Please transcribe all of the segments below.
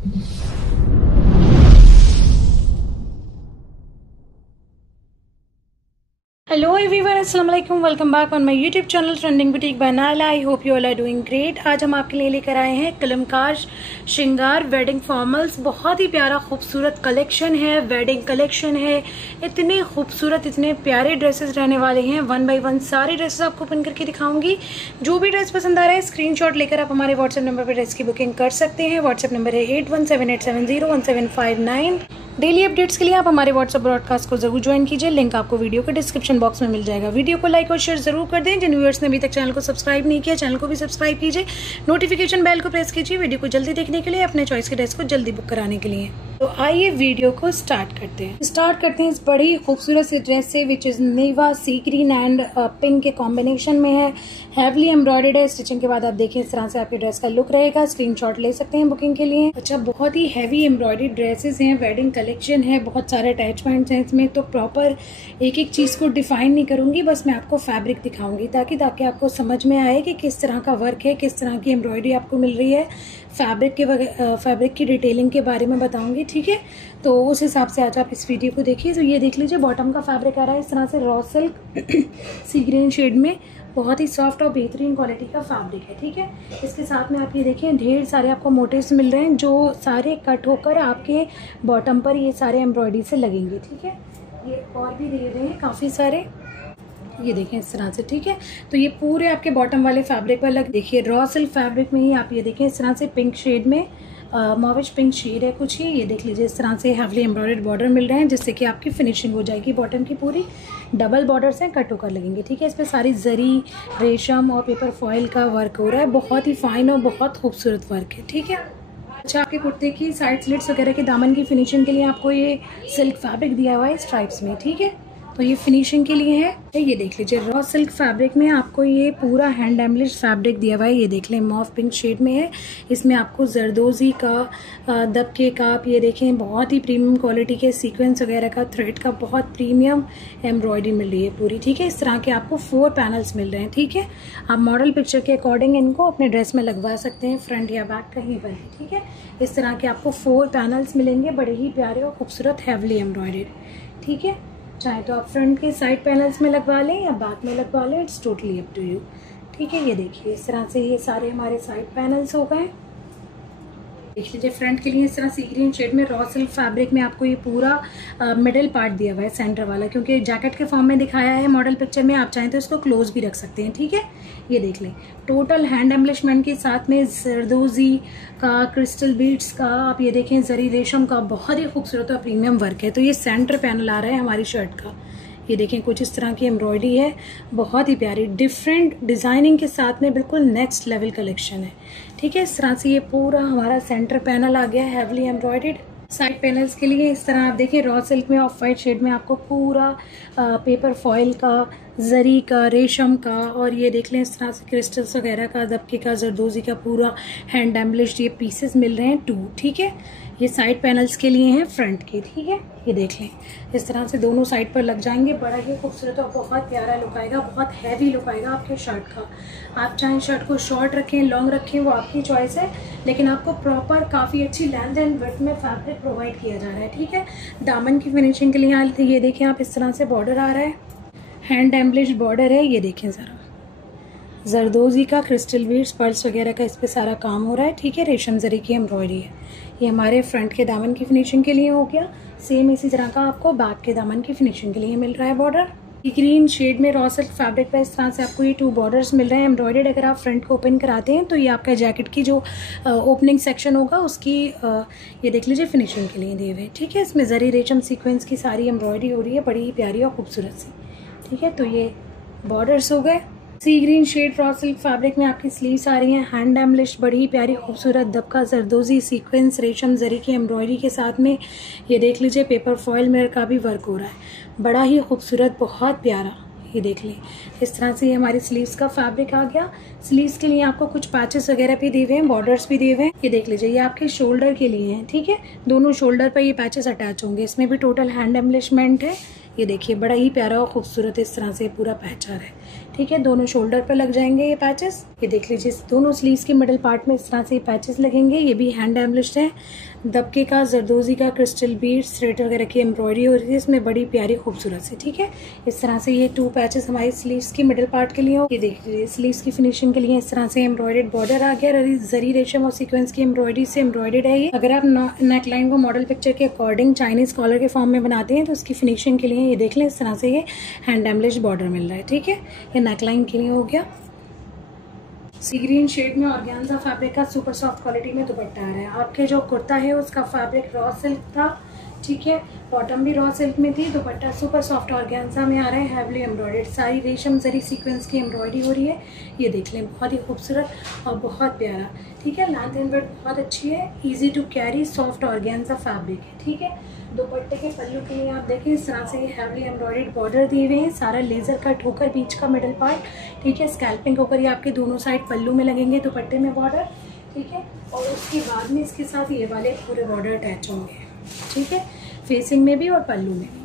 Hello everyone, अस्सलाम वालेकुम। Welcome back on my YouTube channel trending boutique by Nayla. I hope you all are doing great. आज हम आपके लिए लेकर आए हैं कलमकार श्रृंगार वेडिंग फॉर्मल्स। बहुत ही प्यारा खूबसूरत कलेक्शन है, वेडिंग कलेक्शन है। इतने खूबसूरत, इतने प्यारे ड्रेसेस रहने वाले हैं। 1 बाय 1 सारे ड्रेसेस आपको ओपन करके दिखाऊंगी। जो भी ड्रेस पसंद आ रहा है स्क्रीनशॉट लेकर आप हमारे व्हाट्सएप नंबर पर ड्रेस की बुकिंग कर सकते हैं। व्हाट्सएप नंबर है 8178701759। डेली अपडेट्स के लिए आप हमारे व्हाट्सएप ब्रॉडकास्ट को जरूर ज्वाइन कीजिए। लिंक आपको वीडियो के डिस्क्रिप्शन बॉक्स में मिल जाएगा। वीडियो को लाइक और शेयर जरूर कर दें। जिन व्यूअर्स ने अभी तक चैनल को सब्सक्राइब नहीं किया, चैनल को भी सब्सक्राइब कीजिए। नोटिफिकेशन बेल को प्रेस कीजिए वीडियो को जल्दी देखने के लिए, अपने चॉइस के ड्रेस को जल्दी बुक कराने के लिए। तो आइए वीडियो को स्टार्ट करते हैं इस बड़ी खूबसूरत से ड्रेस से, which is Neva sea green and pink के कॉम्बिनेशन में है। हैवली एम्ब्रॉयडर्ड है। स्टिचिंग के बाद आप देखें इस तरह से आपकी ड्रेस का लुक रहेगा। स्क्रीनशॉट ले सकते हैं बुकिंग के लिए। अच्छा, बहुत ही हैवी एम्ब्रॉयडर्ड ड्रेसेस हैं, वेडिंग कलेक्शन है, बहुत सारे अटैचमेंट्स हैं इसमें। तो प्रॉपर एक एक चीज को डिफाइन नहीं करूंगी, बस मैं आपको फैब्रिक दिखाऊंगी ताकि आपको समझ में आए कि किस तरह का वर्क है, किस तरह की एम्ब्रॉयडरी आपको मिल रही है। फैब्रिक की डिटेलिंग के बारे में बताऊंगी, ठीक है। तो उस हिसाब से आज आप इस वीडियो को देखिए। तो ये देख लीजिए, बॉटम का फैब्रिक आ रहा है इस तरह से रॉ सिल्क सी ग्रीन शेड में। बहुत ही सॉफ्ट और बेहतरीन क्वालिटी का फैब्रिक है, ठीक है। इसके साथ में आप ये देखिए ढेर सारे आपको मोटिव्स मिल रहे हैं, जो सारे कट होकर आपके बॉटम पर ये सारे एम्ब्रॉयडरी से लगेंगे, ठीक है। ये और भी दे रहे हैं काफ़ी सारे, ये देखें इस तरह से, ठीक है। तो ये पूरे आपके बॉटम वाले फैब्रिक पर लग, देखिए रॉ सिल्क फैब्रिक में ही आप ये देखें इस तरह से पिंक शेड में, मॉविश पिंक शेड है कुछ ये देख लीजिए। इस तरह से हैवली एम्ब्रॉयडर्ड बॉर्डर मिल रहे हैं, जिससे कि आपकी फिनिशिंग हो जाएगी। बॉटम की पूरी डबल बॉर्डर से कट होकर लगेंगे, ठीक है। इस पर सारी जरी, रेशम और पेपर फॉइल का वर्क हो रहा है। बहुत ही फाइन और बहुत खूबसूरत वर्क है, ठीक है। अच्छा, आपके कुर्ते की साइड स्लिट्स वगैरह के दामन की फिनिशिंग के लिए आपको ये सिल्क फैब्रिक दिया हुआ है स्ट्राइप्स में, ठीक है। तो ये फिनिशिंग के लिए है। ये देख लीजिए रॉ सिल्क फैब्रिक में आपको ये पूरा हैंड एम्ब्लिश फैब्रिक दिया हुआ है। ये देख लें मॉव पिंक शेड में है। इसमें आपको जरदोजी का, दबके का, आप ये देखें बहुत ही प्रीमियम क्वालिटी के सीक्वेंस वगैरह का, थ्रेड का बहुत प्रीमियम एम्ब्रॉयडरी मिल रही है पूरी, ठीक है। इस तरह के आपको 4 पैनल्स मिल रहे हैं, ठीक है। आप मॉडल पिक्चर के अकॉर्डिंग इनको अपने ड्रेस में लगवा सकते हैं, फ्रंट या बैक कहीं पर, ठीक है। इस तरह के आपको 4 पैनल्स मिलेंगे, बड़े ही प्यारे और खूबसूरत हैवली एम्ब्रॉयडरी, ठीक है। चाहे तो आप फ्रंट के साइड पैनल्स में लगवा लें या बैक में लगवा लें, it's totally up to you, ठीक है। ये देखिए इस तरह से ये सारे हमारे साइड पैनल्स हो गए। देख लीजिए फ्रंट के लिए इस तरह सी ग्रीन शेड में रॉ सिल्क फैब्रिक में आपको ये पूरा मिडिल पार्ट दिया हुआ है, सेंटर वाला, क्योंकि जैकेट के फॉर्म में दिखाया है मॉडल पिक्चर में। आप चाहें तो इसको क्लोज भी रख सकते हैं, ठीक है। ये देख लें टोटल हैंड एम्ब्लिशमेंट के साथ में जरदोजी का, क्रिस्टल बीड्स का, आप ये देखें जरी रेशम का, बहुत ही खूबसूरत और प्रीमियम वर्क है। तो ये सेंटर पैनल आ रहा है हमारी शर्ट का। ये देखें कुछ इस तरह की एम्ब्रॉयडरी है, बहुत ही प्यारी डिफरेंट डिजाइनिंग के साथ में, बिल्कुल नेक्स्ट लेवल कलेक्शन है, ठीक है। इस तरह से ये पूरा हमारा सेंटर पैनल आ गया है हैवली एम्ब्रॉयडर्ड। साइड पैनल्स के लिए इस तरह आप देखें रॉ सिल्क में ऑफ वाइट शेड में आपको पूरा पेपर फॉइल का, जरी का, रेशम का, और ये देख लें इस तरह से क्रिस्टल्स वगैरह का, दबके का, जरदोजी का पूरा हैंड एम्ब्लिश्ड ये पीसेस मिल रहे हैं 2, ठीक है। ये साइड पैनल्स के लिए हैं फ्रंट के, ठीक है। ये देख लें इस तरह से दोनों साइड पर लग जाएंगे। बड़ा ही खूबसूरत और बहुत प्यारा लुक आएगा, बहुत हैवी लुक आएगा आपके शर्ट का। आप चाहें शर्ट को शॉर्ट रखें, लॉन्ग रखें, वो आपकी चॉइस है, लेकिन आपको प्रॉपर काफ़ी अच्छी लेंथ एंड विड्थ में फैब्रिक प्रोवाइड किया जा रहा है, ठीक है। दामन की फिनिशिंग के लिए ये देखें आप इस तरह से बॉर्डर आ रहा है, हैंड एम्ब्लिश्ड बॉर्डर है। ये देखें ज़रा जरदोजी का, क्रिस्टल बीड्स, पर्ल्स वगैरह का इस पे सारा काम हो रहा है, ठीक है। रेशम जरी की एम्ब्रॉयडरी है। ये हमारे फ्रंट के दामन की फिनिशिंग के लिए हो गया। सेम इसी तरह का आपको बैक के दामन की फिनिशिंग के लिए मिल रहा है बॉर्डर। ग्रीन शेड में रॉ सिल्क फैब्रिक पर इस तरह से आपको ये 2 बॉर्डर्स मिल रहे हैं एम्ब्रॉयडर्ड। अगर आप फ्रंट को ओपन कराते हैं तो ये आपका जैकेट की जो ओपनिंग सेक्शन होगा उसकी ये देख लीजिए फिनिशिंग के लिए दिए हुए, ठीक है। इसमें जरी रेशम सीक्वेंस की सारी एम्ब्रॉयडरी हो रही है, बड़ी ही प्यारी और खूबसूरत सी, ठीक है। तो ये बॉर्डर्स हो गए। Sea green shade raw silk fabric में आपकी स्लीव्स आ रही हैं, हैंड एम्ब्लिश्ड, बड़ी ही प्यारी खूबसूरत दबका, जरदोजी, सीक्वेंस, रेशम जरी की एम्ब्रॉयडरी के साथ में ये देख लीजिए पेपर फॉइल मिरर का भी वर्क हो रहा है, बड़ा ही खूबसूरत, बहुत प्यारा। ये देख लें इस तरह से ये हमारी स्लीव्स का फैब्रिक आ गया। स्लीव्स के लिए आपको कुछ पैचेस वगैरह भी दिए हुए हैं, बॉर्डर्स भी दिए हुए हैं। ये देख लीजिए ये आपके शोल्डर के लिए हैं, ठीक है। दोनों शोल्डर पर ये पैचेस अटैच होंगे, इसमें भी टोटल हैंड एम्ब्लिशमेंट है। ये देखिए बड़ा ही प्यारा और खूबसूरत इस तरह से पूरा पैच आ रहा है, ठीक है। दोनों शोल्डर पर लग जाएंगे ये पैचेस। ये देख लीजिए दोनों स्लीव्स के मिडल पार्ट में इस तरह से ये पैचेस लगेंगे। ये भी हैंड एम्बलिश्ड है। दबके का, जरदोजी का, क्रिस्टल बीड्स, थ्रेड वगैरह की एम्ब्रॉयडरी हो रही है इसमें, बड़ी प्यारी खूबसूरत से, ठीक है। इस तरह से ये 2 पैचेस हमारी स्लीव्स की मिडल पार्ट के लिए हो। ये देख लीजिए स्लीव्स की फिनिशिंग के लिए इस तरह से एम्ब्रॉयडर्ड बॉर्डर आ गया। जरी रेशम और सीक्वेंस की एम्ब्रॉयडरी से एम्ब्रॉयडर्ड है ये। अगर आप नेकलाइन को मॉडल पिक्चर के अकॉर्डिंग चाइनीज कॉलर के फॉर्म में बनाते हैं तो उसकी फिनिशिंग के लिए ये देख लें इस तरह से ये हैंड एम्बलिश्ड बॉर्डर मिल रहा है, ठीक है। ये नेकलाइन के लिए हो गया। सी ग्रीन शेड में ऑर्गेन्जा फैब्रिक का सुपर सॉफ्ट क्वालिटी में दुपट्टा आ रहा है। आपके जो कुर्ता है उसका फैब्रिक रॉ सिल्क था, ठीक है। बॉटम भी रॉ सिल्क में थी। दुपट्टा सुपर सॉफ्ट ऑर्गेन्जा में आ रहा है, हैवली एम्ब्रॉयडर्ड। सारी रेशम जरी सीक्वेंस की एम्ब्रॉयडरी हो रही है। ये देख लें बहुत ही खूबसूरत और बहुत प्यारा, ठीक है। लेंथ एंड विड्थ बहुत अच्छी है। Easy to carry soft organza fabric है, ठीक है। दुपट्टे के पल्लू के लिए आप देखें इस तरह से ये हैवली एम्ब्रॉयडर्ड बॉर्डर दिए हुए हैं। सारा लेजर कट होकर बीच का मिडल पार्ट, ठीक है, स्कैल्पिंग होकर ये आपके दोनों साइड पल्लू में लगेंगे दुपट्टे में बॉर्डर, ठीक है। और उसके बाद में इसके साथ ये वाले पूरे बॉर्डर अटैच होंगे, ठीक है, फेसिंग में भी और पल्लू में भी,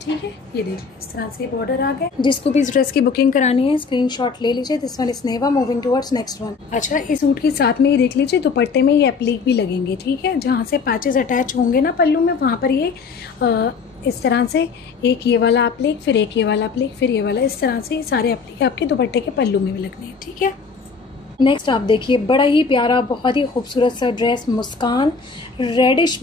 ठीक है। ये देख इस तरह से बॉर्डर आ गए। जिसको भी इस ड्रेस की बुकिंग करानी है स्क्रीनशॉट ले लीजिए। This one is Neva. Moving towards next one. अच्छा, इस सूट के साथ में ये देख लीजिए दुपट्टे में ये एप्लीक भी लगेंगे, ठीक है। जहाँ से पैचेस अटैच होंगे ना पल्लू में, वहाँ पर ये इस तरह से एक ये वाला एप्लीक, फिर एक ये वाला एप्लीक, फिर ये वाला, इस तरह से सारे एप्लीक आपके दुपट्टे के पल्लू में भी लगने हैं, ठीक है। नेक्स्ट आप देखिए बड़ा ही प्यारा बहुत ही खूबसूरत सा ड्रेस, मुस्कान रेडिश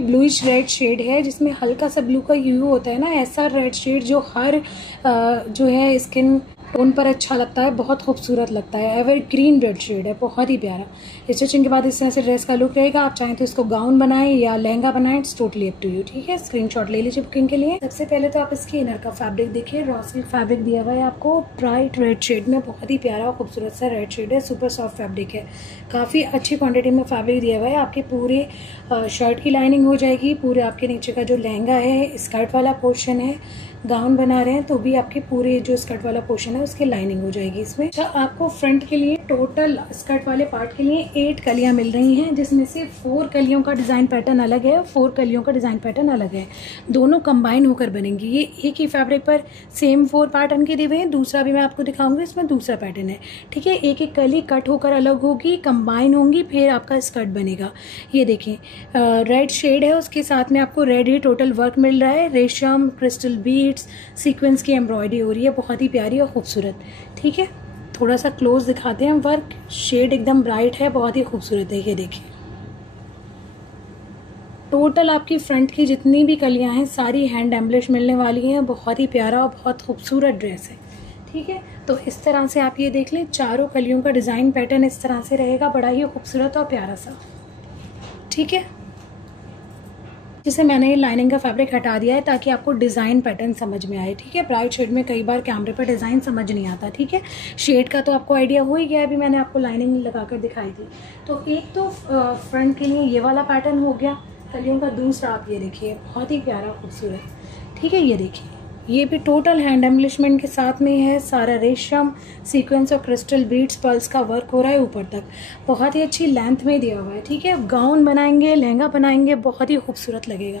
ब्लूइश रेड शेड है, जिसमें हल्का सा ब्लू का ह्यू होता है ना, ऐसा रेड शेड जो हर जो है स्किन टोन पर अच्छा लगता है, बहुत खूबसूरत लगता है। एवर ग्रीन रेड शेड है, बहुत ही प्यारा। स्टिचिंग के बाद इस तरह से ड्रेस का लुक रहेगा। आप चाहें तो इसको गाउन बनाएं या लहंगा बनाएं, it's totally up to you, ठीक है। स्क्रीनशॉट ले लीजिए बुकिंग के लिए। सबसे पहले तो आप इसके इनर का फैब्रिक देखिए। रॉ सिल्क फैब्रिक दिया हुआ है आपको ब्राइट रेड शेड में, बहुत ही प्यारा और खूबसूरत सा रेड शेड है। सुपर सॉफ्ट फैब्रिक है, काफ़ी अच्छी क्वान्टिटी में फैब्रिक दिया हुआ है। आपके पूरे शर्ट की लाइनिंग हो जाएगी, पूरे आपके नीचे का जो लहंगा है, स्कर्ट वाला पोर्शन है, गाउन बना रहे हैं तो भी आपके पूरे जो स्कर्ट वाला पोर्शन है उसकी लाइनिंग हो जाएगी इसमें। अच्छा, आपको फ्रंट के लिए टोटल स्कर्ट वाले पार्ट के लिए 8 कलियां मिल रही हैं, जिसमें से 4 कलियों का डिज़ाइन पैटर्न अलग है और 4 कलियों का डिज़ाइन पैटर्न अलग है। दोनों कंबाइन होकर बनेंगी। ये एक ही फैब्रिक पर सेम 4 पैटर्न के दिए हुए हैं। दूसरा भी मैं आपको दिखाऊंगी, इसमें दूसरा पैटर्न है, ठीक है। एक एक कली कट होकर अलग होगी, कंबाइन होंगी, फिर आपका स्कर्ट बनेगा। ये देखें रेड शेड है, उसके साथ में आपको रेड ही टोटल वर्क मिल रहा है। रेशम, क्रिस्टल बीड्स, सीक्वेंस की एम्ब्रॉयडरी हो रही है, बहुत ही प्यारी और खूबसूरत, ठीक है। थोड़ा सा क्लोज दिखाते हैं। वर्क शेड एकदम ब्राइट है, बहुत ही खूबसूरत है। ये देखिए टोटल आपकी फ्रंट की जितनी भी कलियां हैं सारी हैंड एम्बलिश मिलने वाली हैं। बहुत ही प्यारा और बहुत खूबसूरत ड्रेस है, ठीक है। तो इस तरह से आप ये देख लें, चारों कलियों का डिज़ाइन पैटर्न इस तरह से रहेगा, बड़ा ही खूबसूरत और प्यारा सा, ठीक है। जिसे मैंने ये लाइनिंग का फैब्रिक हटा दिया है ताकि आपको डिज़ाइन पैटर्न समझ में आए, ठीक है। ब्राइट शेड में कई बार कैमरे पर डिज़ाइन समझ नहीं आता, ठीक है। शेड का तो आपको आइडिया हो ही गया, अभी मैंने आपको लाइनिंग लगाकर दिखाई थी। तो एक तो फ्रंट के लिए ये वाला पैटर्न हो गया कलियों का। दूसरा आप ये देखिए बहुत ही प्यारा खूबसूरत, ठीक है। ये देखिए ये भी टोटल हैंड एम्बलिशमेंट के साथ में है। सारा रेशम, सीक्वेंस और क्रिस्टल बीड्स, पर्ल्स का वर्क हो रहा है ऊपर तक, बहुत ही अच्छी लेंथ में दिया हुआ है, ठीक है। गाउन बनाएंगे, लहंगा बनाएंगे, बहुत ही खूबसूरत लगेगा,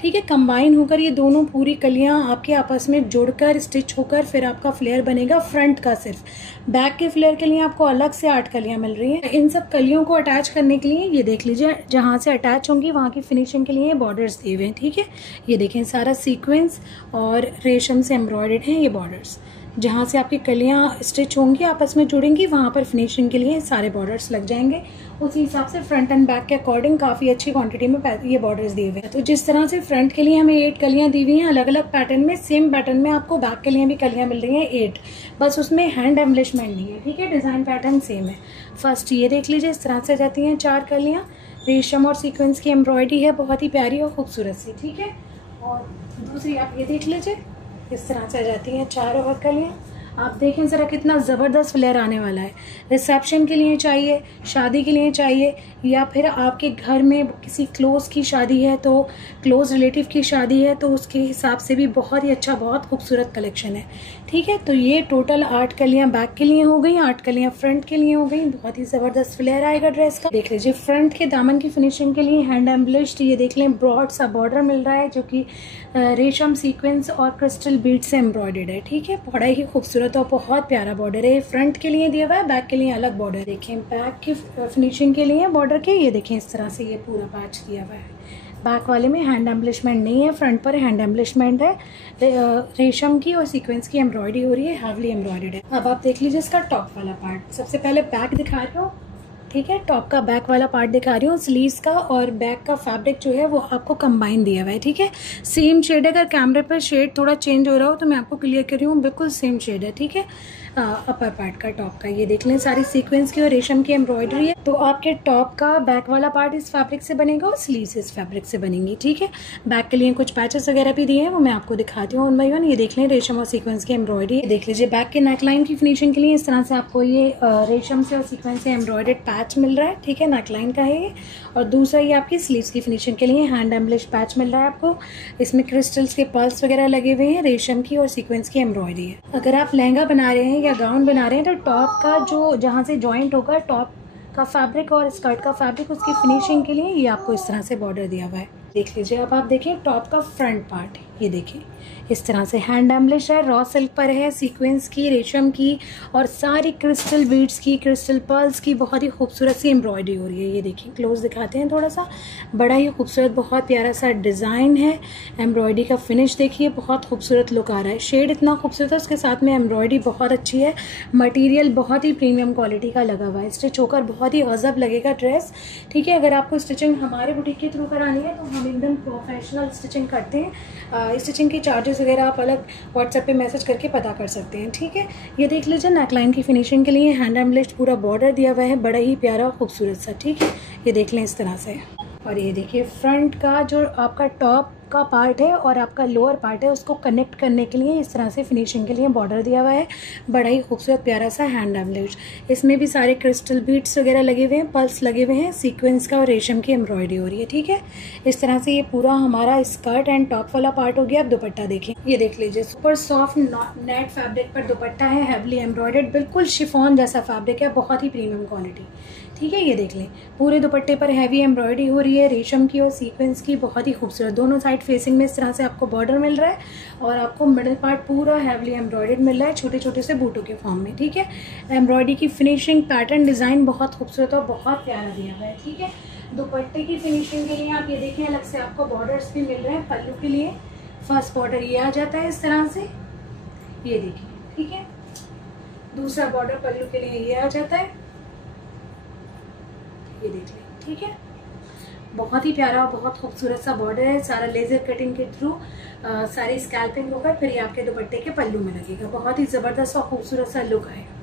ठीक है। कंबाइन होकर ये दोनों पूरी कलियां आपके आपस में जुड़कर स्टिच होकर फिर आपका फ्लेयर बनेगा फ्रंट का। सिर्फ बैक के फ्लेयर के लिए आपको अलग से 8 कलियां मिल रही हैं। इन सब कलियों को अटैच करने के लिए ये देख लीजिए, जहां से अटैच होंगी वहां की फिनिशिंग के लिए बॉर्डर्स दिए हुए हैं, ठीक है। ये देखें सारा सीक्वेंस और रेशम से एम्ब्रॉयडर्ड हैं ये बॉर्डर्स। जहाँ से आपकी कलियाँ स्टिच होंगी आपस में जुड़ेंगी वहाँ पर फिनिशिंग के लिए सारे बॉर्डर्स लग जाएंगे। उसी हिसाब से फ्रंट एंड बैक के अकॉर्डिंग काफ़ी अच्छी क्वांटिटी में ये बॉर्डर्स दिए हुए हैं। तो जिस तरह से फ्रंट के लिए हमें 8 कलियाँ दी हुई हैं अलग अलग पैटर्न में, सेम पैटर्न में आपको बैक के लिए भी कलियाँ मिल रही हैं 8, बस उसमें हैंड एम्बलिशमेंट नहीं है, ठीक है। डिज़ाइन पैटर्न सेम है। फर्स्ट ये देख लीजिए, इस तरह से जाती हैं 4 कलियाँ, रेशम और सीक्वेंस की एम्ब्रॉयडरी है, बहुत ही प्यारी और खूबसूरत सी, ठीक है। और दूसरी आप ये देख लीजिए, इस तरह से आ जाती हैं 4 और कलियाँ। आप देखें ज़रा कितना ज़बरदस्त फ्लेयर आने वाला है। रिसेप्शन के लिए चाहिए, शादी के लिए चाहिए, या फिर आपके घर में किसी क्लोज की शादी है तो क्लोज रिलेटिव की शादी है तो उसके हिसाब से भी बहुत ही अच्छा, बहुत खूबसूरत कलेक्शन है, ठीक है। तो ये टोटल 8 कलियां बैक के लिए हो गई, 8 कलियां फ्रंट के लिए हो गई। बहुत ही जबरदस्त फ्लेयर आएगा ड्रेस का। देख लीजिए फ्रंट के दामन की फिनिशिंग के लिए हैंड एम्बलिश्ड, ये देख लें ब्रॉड सा बॉर्डर मिल रहा है जो कि रेशम सीक्वेंस और क्रिस्टल बीड से एम्ब्रॉयडर्ड है। ठीक है, बड़ा ही खूबसूरत और बहुत प्यारा बॉर्डर है। फ्रंट के लिए दिया हुआ है, बैक के लिए अलग बॉर्डर। देखें बैक की फिनिशिंग के लिए बॉर्डर के, ये देखें इस तरह से ये पूरा पैच दिया हुआ है। बैक वाले में हैंड एम्बलिशमेंट नहीं है, फ्रंट पर हैंड एम्बलिशमेंट है। रेशम की और सीक्वेंस की एम्ब्रॉयडरी हो रही है, हैवली एम्ब्रॉयडर्ड है। अब आप देख लीजिए इसका टॉप वाला पार्ट। सबसे पहले बैक दिखा रही हूँ, ठीक है। टॉप का बैक वाला पार्ट दिखा रही हूँ। स्लीव्स का और बैक का फैब्रिक जो है वो आपको कंबाइन दिया हुआ है, ठीक है। सेम शेड है, अगर कैमरे पर शेड थोड़ा चेंज हो रहा हो तो मैं आपको क्लियर कर रही हूँ, बिल्कुल सेम शेड है, ठीक है। अपर पार्ट का टॉप का ये देख लें, सारी सीक्वेंस की और रेशम की एम्ब्रॉयडरी है। तो आपके टॉप का बैक वाला पार्ट इस फैब्रिक से बनेगा और स्लीव्स इस फैब्रिक से बनेंगी, ठीक है। बैक के लिए कुछ पैचेस वगैरह भी दिए हैं, वो मैं आपको दिखाती हूँ वन बाई वन। ये देख लें रेशम और सीक्वेंस की एम्ब्रॉयडरी देख लीजिए। बैक के नेकलाइन की फिनिशिंग के लिए इस तरह से आपको ये रेशम से और सीक्वेंस से एम्ब्रॉयडर्ड पैच मिल रहा है, ठीक है। नेकलाइन का है ये। और दूसरा ये आपकी स्लीव्स की फिनिशिंग के लिए हैंड एम्बलिश पैच मिल रहा है आपको। इसमें क्रिस्टल्स के पर्ल्स वगैरह लगे हुए हैं, रेशम की और सीक्वेंस की एम्ब्रॉयडरी है। अगर आप लहंगा बना रहे हैं या गाउन बना रहे हैं तो टॉप का जो जहाँ से जॉइंट होगा टॉप का फैब्रिक और स्कर्ट का फैब्रिक, उसकी फिनिशिंग के लिए ये आपको इस तरह से बॉर्डर दिया हुआ है। देख लीजिए। अब आप देखिए टॉप का फ्रंट पार्ट, ये देखिए इस तरह से हैंड एम्बलिश है, रॉ सिल्क पर है, सीक्वेंस की, रेशम की और सारी क्रिस्टल बीड्स की, क्रिस्टल पर्ल्स की बहुत ही खूबसूरत सी एम्ब्रॉयडरी हो रही है। ये देखिए क्लोज दिखाते हैं थोड़ा सा, बड़ा ही खूबसूरत बहुत प्यारा सा डिज़ाइन है। एम्ब्रॉयडरी का फिनिश देखिए, बहुत खूबसूरत लुक आ रहा है। शेड इतना खूबसूरत है, उसके साथ में एम्ब्रॉयडरी बहुत अच्छी है। मटीरियल बहुत ही प्रीमियम क्वालिटी का लगा हुआ है। स्टिच होकर बहुत ही गजब लगेगा ड्रेस, ठीक है। अगर आपको स्टिचिंग हमारे बुटीक के थ्रू करानी है तो हम एकदम प्रोफेशनल स्टिचिंग करते हैं। स्टिचिंग के चार्जेस वगैरह आप अलग व्हाट्सएप पे मैसेज करके पता कर सकते हैं, ठीक है। ये देख लीजिए नेकलाइन की फिनिशिंग के लिए हैंड एम्बलिश्ड पूरा बॉर्डर दिया हुआ है, बड़ा ही प्यारा खूबसूरत सा, ठीक है। ये देख लें इस तरह से। और ये देखिए फ्रंट का जो आपका टॉप का पार्ट है और आपका लोअर पार्ट है, उसको कनेक्ट करने के लिए इस तरह से फिनिशिंग के लिए बॉर्डर दिया हुआ है, बड़ा ही खूबसूरत प्यारा सा हैंड एम्बलिश। इसमें भी सारे क्रिस्टल बीड्स वगैरह लगे हुए हैं, पर्ल्स लगे हुए हैं, सीक्वेंस का और रेशम की एम्ब्रॉयडरी हो रही है, ठीक है। इस तरह से ये पूरा हमारा स्कर्ट एंड टॉप वाला पार्ट हो गया। अब दुपट्टा देखें, ये देख लीजिए सुपर सॉफ्ट नेट फैब्रिक पर दुपट्टा है, हैवली एम्ब्रॉयडर्ड, बिल्कुल शिफॉन जैसा फैब्रिक है, बहुत ही प्रीमियम क्वालिटी, ठीक है। ये देख लें पूरे दुपट्टे पर हैवी एम्ब्रॉयडरी हो रही है, रेशम की और सीक्वेंस की, बहुत ही खूबसूरत। दोनों साइड फेसिंग में इस तरह से आपको बॉर्डर मिल रहा है और आपको मिडिल पार्ट पूरा हैवली एम्ब्रॉयडर्ड मिल रहा है, छोटे छोटे से बूटों के फॉर्म में, ठीक है। एम्ब्रॉयडरी की फिनिशिंग, पैटर्न, डिजाइन बहुत खूबसूरत और बहुत प्यारा दिया हुआ है, ठीक है। दुपट्टे की फिनिशिंग के लिए आप ये देखिए अलग से आपको बॉर्डर्स भी मिल रहे हैं। पल्लू के लिए फर्स्ट बॉर्डर ये आ जाता है इस तरह से, ये देखिए, ठीक है। दूसरा बॉर्डर पल्लू के लिए ये आ जाता है, ये देख लें, ठीक है। बहुत ही प्यारा और बहुत खूबसूरत सा बॉर्डर है, सारा लेजर कटिंग के थ्रू सारी स्कैल्पिंग होकर फिर ये आपके दुपट्टे के पल्लू में लगेगा। बहुत ही जबरदस्त और खूबसूरत सा लुक आएगा,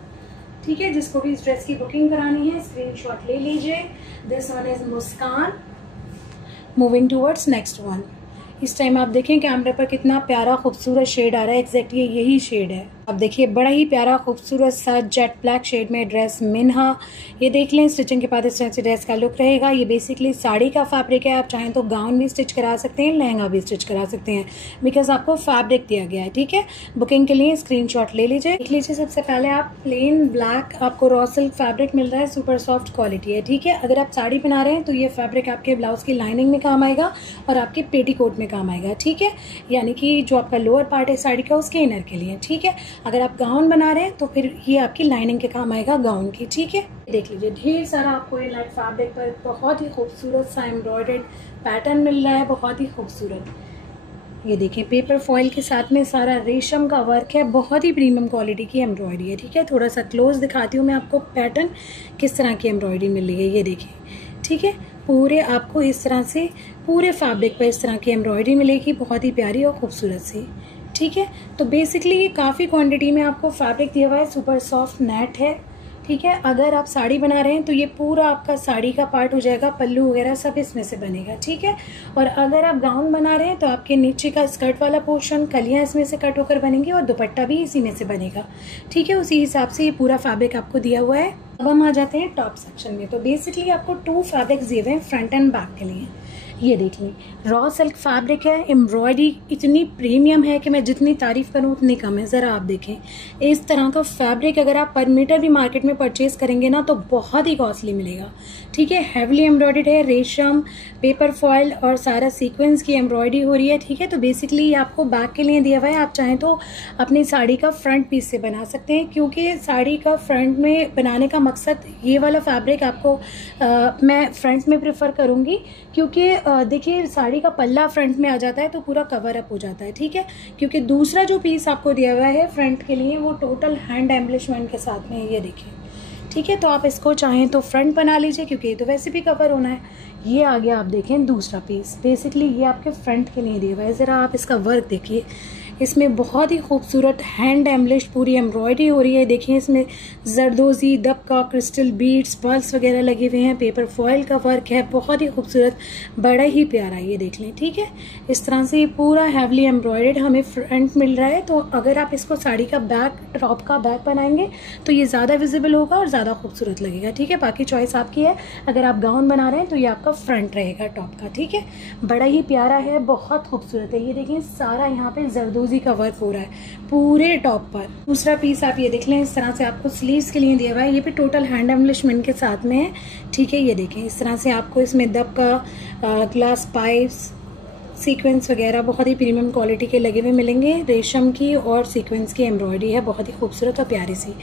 ठीक है। जिसको भी इस ड्रेस की बुकिंग करानी है स्क्रीनशॉट ले लीजिए। This one is Muskan. Moving towards next one. इस टाइम आप देखें कैमरे पर कितना प्यारा खूबसूरत शेड आ रहा है, एग्जैक्टली यही शेड है। अब देखिए बड़ा ही प्यारा खूबसूरत सा जेट ब्लैक शेड में ड्रेस मिन्हा। ये देख लें स्टिचिंग के बाद इस तरह से ड्रेस का लुक रहेगा। ये बेसिकली साड़ी का फैब्रिक है, आप चाहें तो गाउन भी स्टिच करा सकते हैं, लहंगा भी स्टिच करा सकते हैं, बिकॉज आपको फैब्रिक दिया गया है, ठीक है। बुकिंग के लिए स्क्रीनशॉट ले लीजिए। देख लीजिए सबसे पहले आप प्लेन ब्लैक, आपको रॉ सिल्क फैब्रिक मिल रहा है, सुपर सॉफ्ट क्वालिटी है, ठीक है। अगर आप साड़ी बना रहे हैं तो ये फैब्रिक आपके ब्लाउज की लाइनिंग में काम आएगा और आपके पेटीकोट में काम आएगा, ठीक है। यानी कि जो आपका लोअर पार्ट है साड़ी का उसके इनर के लिए, ठीक है। अगर आप गाउन बना रहे हैं तो फिर ये आपकी लाइनिंग के काम आएगा गाउन की, ठीक है। देख लीजिए ढेर सारा आपको ये नेट फैब्रिक पर बहुत ही खूबसूरत सा एम्ब्रॉयडर्ड पैटर्न मिल रहा है, बहुत ही खूबसूरत। ये देखिए पेपर फॉइल के साथ में सारा रेशम का वर्क है, बहुत ही प्रीमियम क्वालिटी की एम्ब्रॉयडरी है, ठीक है। थोड़ा सा क्लोज दिखाती हूँ मैं आपको पैटर्न, किस तरह की एम्ब्रॉयडरी मिल रही है, ये देखिए, ठीक है। पूरे आपको इस तरह से पूरे फैब्रिक पर इस तरह की एम्ब्रॉयडरी मिलेगी, बहुत ही प्यारी और खूबसूरत सी, ठीक है। तो बेसिकली ये काफ़ी क्वांटिटी में आपको फैब्रिक दिया हुआ है, सुपर सॉफ्ट नेट है, ठीक है। अगर आप साड़ी बना रहे हैं तो ये पूरा आपका साड़ी का पार्ट हो जाएगा, पल्लू वगैरह सब इसमें से बनेगा, ठीक है। और अगर आप गाउन बना रहे हैं तो आपके नीचे का स्कर्ट वाला पोर्शन, कलियां इसमें से कट होकर बनेंगी और दुपट्टा भी इसी में से बनेगा, ठीक है। उसी हिसाब से ये पूरा फैब्रिक आपको दिया हुआ है। अब हम आ जाते हैं टॉप सेक्शन में। तो बेसिकली आपको 2 फैब्रिक्स दिए हुए हैं फ्रंट एंड बैक के लिए। ये देख लें, रॉ सिल्क फैब्रिक है, एम्ब्रॉयडरी इतनी प्रीमियम है कि मैं जितनी तारीफ़ करूँ उतनी कम है। ज़रा आप देखें, इस तरह का फैब्रिक अगर आप पर मीटर भी मार्केट में परचेज करेंगे ना तो बहुत ही कॉस्टली मिलेगा। ठीक है, हैवली एम्ब्रॉयडर्ड है, रेशम, पेपर फॉयल और सारा सीक्वेंस की एम्ब्रॉयडरी हो रही है। ठीक है, तो बेसिकली ये आपको बैक के लिए दिया हुआ है। आप चाहें तो अपनी साड़ी का फ्रंट पीस से बना सकते हैं, क्योंकि साड़ी का फ्रंट में बनाने का मकसद ये वाला फैब्रिक आपको मैं फ्रंट में प्रेफर करूँगी, क्योंकि देखिए साड़ी का पल्ला फ्रंट में आ जाता है तो पूरा कवर अप हो जाता है। ठीक है, क्योंकि दूसरा जो पीस आपको दिया हुआ है फ्रंट के लिए वो टोटल हैंड एम्बलिशमेंट के साथ में है, ये देखिए। ठीक है, तो आप इसको चाहें तो फ्रंट बना लीजिए, क्योंकि ये तो वैसे भी कवर होना है। ये आ गया, आप देखें दूसरा पीस, बेसिकली ये आपके फ्रंट के लिए दिया हुआ है। ज़रा आप इसका वर्क देखिए, इसमें बहुत ही खूबसूरत हैंड एम्बलिश्ड पूरी एम्ब्रॉयडरी हो रही है। देखिए इसमें जरदोजी, दबका, क्रिस्टल बीड्स, पर्ल्स वगैरह लगे हुए हैं, पेपर फॉयल का वर्क है, बहुत ही खूबसूरत, बड़ा ही प्यारा, ये देख लें। ठीक है, इस तरह से पूरा हैवली एम्ब्रॉयडर्ड हमें फ्रंट मिल रहा है। तो अगर आप इसको साड़ी का बैक, टॉप का बैक बनाएंगे तो ये ज़्यादा विजिबल होगा और ज़्यादा खूबसूरत लगेगा। ठीक है, बाकी चॉइस आपकी है। अगर आप गाउन बना रहे हैं तो ये आपका फ्रंट रहेगा टॉप का। ठीक है, बड़ा ही प्यारा है, बहुत खूबसूरत है। ये देखिए सारा यहाँ पे जरदोजी का वर्क हो रहा है पूरे टॉप पर। दूसरा पीस आप ये देख लें, इस तरह से आपको स्लीव्स के लिए दिया हुआ है। ये भी टोटल हैंड एम्बलिशमेंट के साथ में है। ठीक है, ये देखें इस तरह से आपको इसमें दब का, ग्लास पाइप्स, सीक्वेंस वगैरह बहुत ही प्रीमियम क्वालिटी के लगे हुए मिलेंगे। रेशम की और सीक्वेंस की एम्ब्रॉयडरी है, बहुत ही खूबसूरत और प्यारी सी।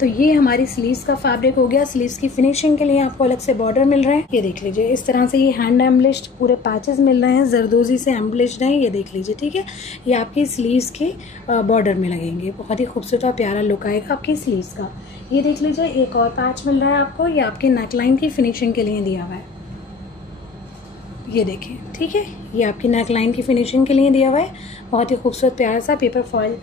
तो ये हमारी स्लीव्स का फैब्रिक हो गया। स्लीव्स की फिनिशिंग के लिए आपको अलग से बॉर्डर मिल रहे हैं, ये देख लीजिए। इस तरह से ये हैंड एम्बलिश्ड पूरे पैचेस मिल रहे हैं, जरदोजी से एम्बलिश्ड हैं, ये देख लीजिए। ठीक है, ये आपकी स्लीव्स के बॉर्डर में लगेंगे, बहुत ही खूबसूरत और प्यारा लुक आएगा आपकी स्लीव्स का। ये देख लीजिए, एक और पैच मिल रहा है आपको, ये आपके नेकलाइन की फिनिशिंग के लिए दिया हुआ है, ये देखें। ठीक है, ये आपकी नेक लाइन की फिनिशिंग के लिए दिया हुआ है, बहुत ही खूबसूरत प्यारा सा पेपर फॉयल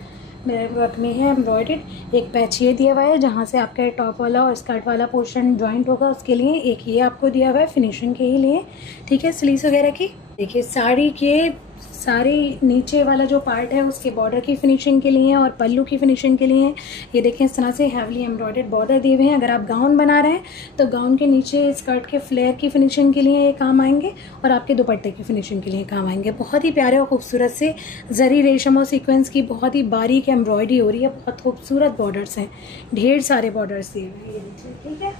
वर्क में है एम्ब्रॉयडर्ड। एक पैच ये दिया हुआ है जहाँ से आपका टॉप वाला और स्कर्ट वाला पोर्शन ज्वाइंट होगा, उसके लिए एक ये आपको दिया हुआ है फिनिशिंग के ही लिए। ठीक है, स्लीव्स वगैरह की देखिए, साड़ी के सारी नीचे वाला जो पार्ट है उसके बॉर्डर की फिनिशिंग के लिए और पल्लू की फिनिशिंग के लिए ये देखें इस तरह से हैवली एम्ब्रॉयडर्ड बॉर्डर दिए हुए हैं। अगर आप गाउन बना रहे हैं तो गाउन के नीचे स्कर्ट के फ्लेयर की फिनिशिंग के लिए ये काम आएंगे और आपके दुपट्टे की फिनिशिंग के लिए काम आएंगे। बहुत ही प्यारे और खूबसूरत से जरी, रेशम और सीक्वेंस की बहुत ही बारीक एम्ब्रॉयडरी हो रही है, बहुत खूबसूरत बॉर्डर्स हैं, ढेर सारे बॉर्डर्स दिए हुए हैं, ये देखिए। ठीक है,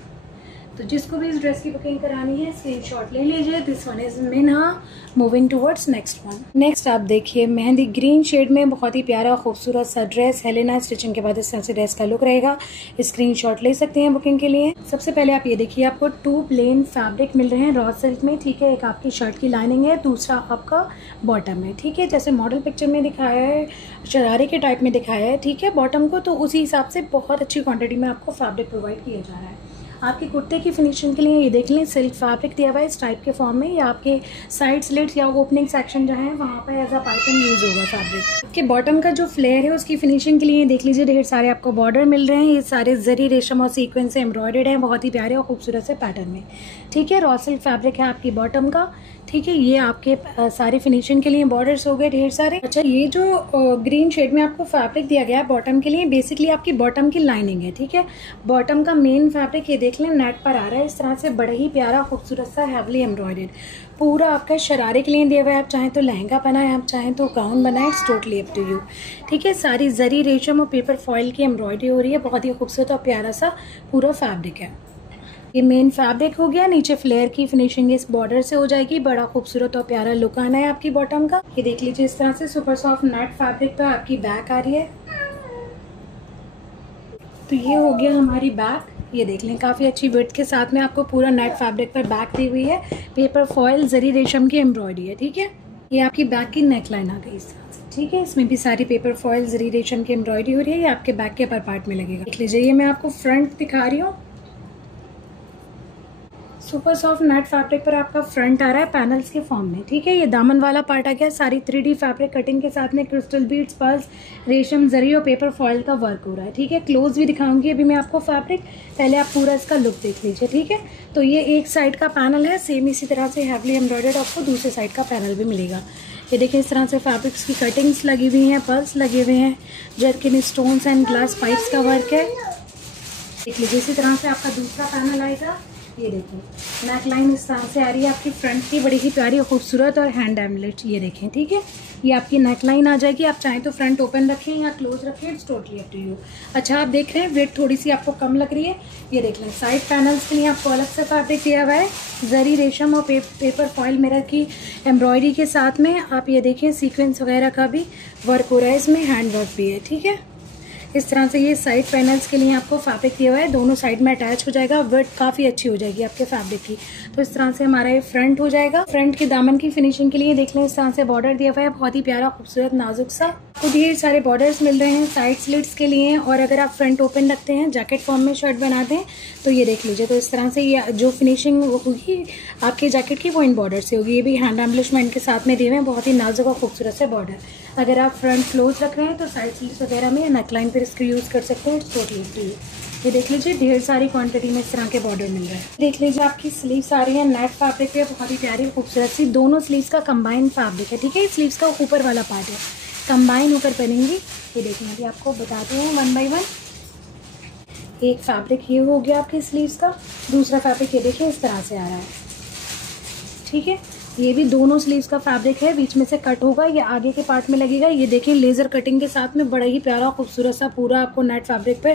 तो जिसको भी इस ड्रेस की बुकिंग करानी है स्क्रीनशॉट ले लीजिए। This one is Minha, moving towards next one. Next आप देखिए मेहंदी ग्रीन शेड में बहुत ही प्यारा खूबसूरत सा ड्रेस, हेलेना स्टिचिंग के बाद इस तरह से ड्रेस का लुक रहेगा। स्क्रीनशॉट ले सकते हैं बुकिंग के लिए। सबसे पहले आप ये देखिए, आपको 2 प्लेन फैब्रिक मिल रहे हैं रॉ सिल्क में। ठीक है, एक आपकी शर्ट की लाइनिंग है, दूसरा आपका बॉटम है। ठीक है, जैसे मॉडल पिक्चर में दिखाया है, शरारे के टाइप में दिखाया है। ठीक है, बॉटम को तो उसी हिसाब से बहुत अच्छी क्वांटिटी में आपको फैब्रिक प्रोवाइड किया जा रहा है। आपके कुर्ते की फिनिशिंग के लिए ये देख लें, सिल्क फैब्रिक दिया हुआ है इस टाइप के फॉर्म में, या आपके साइड स्लिट्स या ओपनिंग सेक्शन जो है वहाँ पर एज अ पाइपिंग यूज होगा फैब्रिक के। बॉटम का जो फ्लेयर है उसकी फिनिशिंग के लिए देख लीजिए, ढेर सारे आपको बॉर्डर मिल रहे हैं। ये सारे जरी, रेशम और सीक्वेंस से एम्ब्रॉयडर्ड हैं, बहुत ही प्यारे और खूबसूरत से पैटर्न में। ठीक है, रॉ सिल्क फैब्रिक है आपकी बॉटम का। ठीक है, ये आपके सारी फिनिशिंग के लिए बॉर्डर्स हो गए ढेर सारे। अच्छा, ये जो ग्रीन शेड में आपको फैब्रिक दिया गया है बॉटम के लिए, बेसिकली आपकी बॉटम की लाइनिंग है। ठीक है, बॉटम का मेन फैब्रिक ये देख लें नेट पर आ रहा है इस तरह से, बड़ा ही प्यारा खूबसूरत सा हैवली एम्ब्रॉयडर्ड पूरा आपका शरारे के लिए दिया हुआ है। आप चाहें तो लहंगा बनाएं, आप चाहें तो गाउन बनाएं, it's totally up to you. ठीक है, सारी जरी, रेशम और पेपर फॉयल की एम्ब्रॉयडरी हो रही है, बहुत ही खूबसूरत और प्यारा सा पूरा फैब्रिक है। ये मेन फैब्रिक हो गया, नीचे फ्लेयर की फिनिशिंग इस बॉर्डर से हो जाएगी, बड़ा खूबसूरत और प्यारा लुक आना है आपकी बॉटम का। ये देख लीजिए, इस तरह से सुपर सॉफ्ट नेट फैब्रिक पे आपकी बैक आ रही है। तो ये हो गया हमारी बैक, ये देख लें काफ़ी अच्छी विड्थ के साथ में आपको पूरा नेट फैब्रिक पर बैक दी हुई है, पेपर फॉयल जरी रेशम की एम्ब्रॉयडरी है। ठीक है, ये आपकी बैक की नेक लाइन आ गई इस तरह से। ठीक है, इसमें भी सारी पेपर फॉयल जरी रेशम की एम्ब्रॉयडरी हो रही है, ये आपके बैक के अपर पार्ट में लगेगा। देख लीजिए, ये मैं आपको फ्रंट दिखा रही हूँ, सुपर सॉफ्ट नेट फैब्रिक पर आपका फ्रंट आ रहा है पैनल्स के फॉर्म में। ठीक है, ये दामन वाला पार्ट आ गया, सारी 3D फैब्रिक कटिंग के साथ में क्रिस्टल बीड्स, पर्ल्स, रेशम, जरी और पेपर फॉयल का वर्क हो रहा है। ठीक है, क्लोज भी दिखाऊंगी अभी मैं आपको फैब्रिक, पहले आप पूरा इसका लुक देख लीजिए। ठीक है, तो ये एक साइड का पैनल है, सेम इसी तरह से हैवली एम्ब्रॉयडर्ड आपको दूसरे साइड का पैनल भी मिलेगा। ये देखिए, इस तरह से फैब्रिक्स की कटिंग्स लगी हुई हैं, पर्ल्स लगे हुए हैं, zircon stones and glass pipes का वर्क है। देख लीजिए, इसी तरह से आपका दूसरा पैनल आएगा, ये देखिए नेक लाइन इस तरह से आ रही है आपकी फ्रंट की, बड़ी ही प्यारी और खूबसूरत, और हैंड एम्बलेट ये देखें, ठीक है। ये आपकी नेक लाइन आ जाएगी। आप चाहें तो फ्रंट ओपन रखें या क्लोज रखें, it's totally up to you. अच्छा, आप देख रहे हैं वेट थोड़ी सी आपको कम लग रही है। ये देख लें साइड पैनल्स के लिए आपको अलग से फैब्रिक दिया हुआ है, जरी रेशम और पेपर फॉइल मिरर की एम्ब्रॉयडरी के साथ में। आप ये देखें सीक्वेंस वगैरह का भी वर्क हो रहा है, इसमें हैंड वर्क भी है, ठीक है। इस तरह से ये साइड पैनल्स के लिए आपको फैब्रिक दिया हुआ है, दोनों साइड में अटैच हो जाएगा, विड्थ काफ़ी अच्छी हो जाएगी आपके फैब्रिक की। तो इस तरह से हमारा ये फ्रंट हो जाएगा। फ्रंट के दामन की फिनिशिंग के लिए देख लें इस तरह से बॉर्डर दिया हुआ है, बहुत ही प्यारा खूबसूरत नाजुक सा। तो ढेर सारे बॉर्डर्स मिल रहे हैं साइड स्लिट्स के लिए, और अगर आप फ्रंट ओपन रखते हैं, जैकेट फॉर्म में शर्ट बनाते हैं, तो ये देख लीजिए। तो इस तरह से ये जो फिनिशिंग होगी आपके जैकेट की, पॉइंट बॉर्डर से होगी। ये भी हैंड एम्बलिशमेंट के साथ में दिए हुए हैं, बहुत ही नाजुक और खूबसूरत से बॉर्डर। अगर आप फ्रंट क्लोज रख रहे हैं तो साइड स्लीव्स वगैरह में नेकलाइन पर इसको यूज़ कर सकते हैं, it's totally up to you. ये देख लीजिए ढेर सारी क्वांटिटी में इस तरह के बॉर्डर मिल रहा है। देख लीजिए आपकी स्लीव्स आ रही है नेट फैब्रिक पे, बहुत ही प्यारी खूबसूरत सी। दोनों स्लीव्स का कंबाइन फैब्रिक है, ठीक है। स्लीव्स का ऊपर वाला पार्ट है, कंबाइन होकर पहनेंगी। ये देखिए अभी आपको बताते हैं वन बाय वन। एक फैब्रिक ये हो गया आपकी स्लीव्स का, दूसरा फैब्रिक ये देखिए इस तरह से आ रहा है, ठीक है। ये भी दोनों स्लीव्स का फैब्रिक है, बीच में से कट होगा, ये आगे के पार्ट में लगेगा। ये देखिए लेजर कटिंग के साथ में बड़ा ही प्यारा खूबसूरत सा पूरा आपको नेट फैब्रिक पे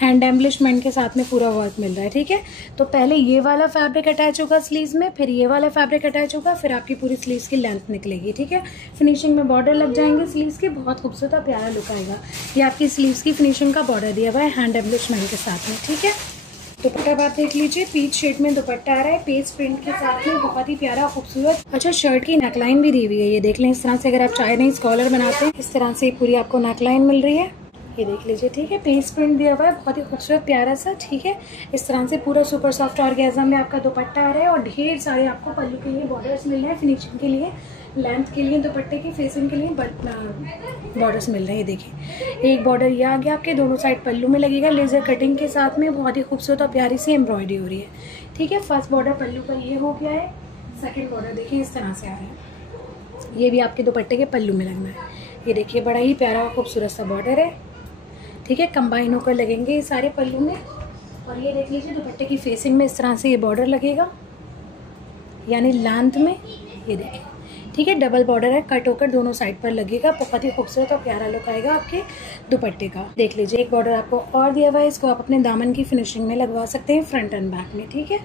हैंड एम्बलिशमेंट के साथ में पूरा वर्क मिल रहा है, ठीक है। तो पहले ये वाला फैब्रिक अटैच होगा स्लीव्स में, फिर ये वाला फैब्रिक अटैच होगा, फिर आपकी पूरी स्लीव्स की लेंथ निकलेगी, ठीक है। फिनिशिंग में बॉर्डर लग जाएंगे स्लीव्स के, बहुत खूबसूरत और प्यारा लुक आएगा। ये आपकी स्लीव्स की फिनिशिंग का बॉर्डर दिया हुआ है हैंड एम्बलिशमेंट के साथ में, ठीक है। दुपट्टा आप देख लीजिए, पीच शेड में दुपट्टा आ रहा है, पेज प्रिंट के साथ में, बहुत ही प्यारा खूबसूरत। अच्छा, शर्ट की नेकलाइन भी दी हुई है, ये देख लें इस तरह से। अगर आप चाइनीज कॉलर बनाते हैं, इस तरह से पूरी आपको नेकलाइन मिल रही है, ये देख लीजिए, ठीक है। पेज प्रिंट दिया हुआ है, बहुत ही खूबसूरत प्यारा सा, ठीक है। इस तरह से पूरा सुपर सॉफ्ट ऑर्गेन्जा में आपका दुपट्टा आ रहा है, और ढेर सारे आपको पल्लू के लिए बॉर्डर्स मिल रहे हैं, फिनिशिंग के लिए, लेंथ के लिए, दुपट्टे की फेसिंग के लिए बॉर्डर्स मिल रहे हैं। ये देखिए एक बॉर्डर ये आ गया आपके, दोनों साइड पल्लू में लगेगा, लेजर कटिंग के साथ में, बहुत ही खूबसूरत और प्यारी सी एम्ब्रॉयडरी हो रही है, ठीक है। फर्स्ट बॉर्डर पल्लू का ये हो गया है, सेकंड बॉर्डर देखिए इस तरह से आ रहा है, ये भी आपके दुपट्टे के पल्लू में लगना है। ये देखिए बड़ा ही प्यारा और खूबसूरत सा बॉर्डर है, ठीक है। कंबाइन होकर लगेंगे ये सारे पल्लू में, और ये देख लीजिए दुपट्टे की फेसिंग में इस तरह से ये बॉर्डर लगेगा, यानी लेंथ में, ये देखिए, ठीक है। डबल बॉर्डर है, कट होकर दोनों साइड पर लगेगा, बहुत ही खूबसूरत और प्यारा लुक आएगा आपके दुपट्टे का। देख लीजिए एक बॉर्डर आपको और दिया हुआ है, इसको आप अपने दामन की फिनिशिंग में लगवा सकते हैं, फ्रंट एंड बैक में, ठीक है।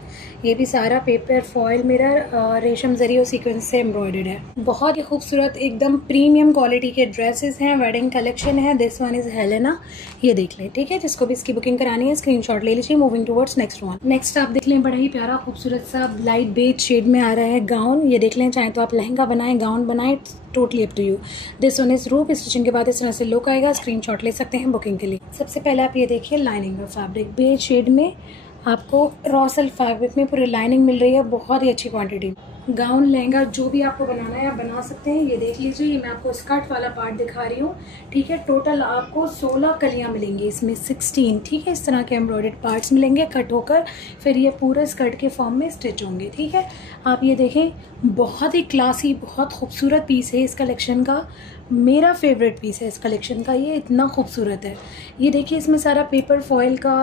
ये भी सारा पेपर फॉइल मिरर रेशम जरी और सीक्वेंस से एम्ब्रॉयडर्ड है। बहुत ही खूबसूरत एकदम प्रीमियम क्वालिटी के ड्रेसेस हैं, वेडिंग कलेक्शन है। दिस वन इज हेलेना, ये देख लें, ठीक है। जिसको भी इसकी बुकिंग करानी है स्क्रीनशॉट ले लीजिए। Moving towards next one. Next आप देख लें, बड़ा ही प्यारा खूबसूरत सा लाइट बेज शेड में आ रहा है गाउन, ये देख लें। चाहे तो आप लहंगा बनाएं, गाउन बनाएं, totally up to you. This one is Roop, stitching के बाद इस तरह से लुक आएगा। स्क्रीनशॉट ले सकते हैं बुकिंग के लिए। सबसे पहले आप ये देखिए लाइनिंग का फैब्रिक, बेज शेड में आपको रॉ सिल्क फैब्रिक में पूरी लाइनिंग मिल रही है, बहुत ही अच्छी क्वांटिटी। गाउन लहंगा जो भी आपको बनाना है आप बना सकते हैं। ये देख लीजिए, ये मैं आपको स्कर्ट वाला पार्ट दिखा रही हूँ, ठीक है। टोटल आपको 16 कलियाँ मिलेंगी, इसमें 16, ठीक है। इस तरह के एम्ब्रॉयडर्ड पार्ट्स मिलेंगे कट होकर, फिर ये पूरे स्कर्ट के फॉर्म में स्टिच होंगे, ठीक है। आप ये देखें, बहुत ही क्लासी, बहुत खूबसूरत पीस है इस कलेक्शन का, मेरा फेवरेट पीस है इस कलेक्शन का, ये इतना खूबसूरत है। ये देखिए इसमें सारा पेपर फॉइल का,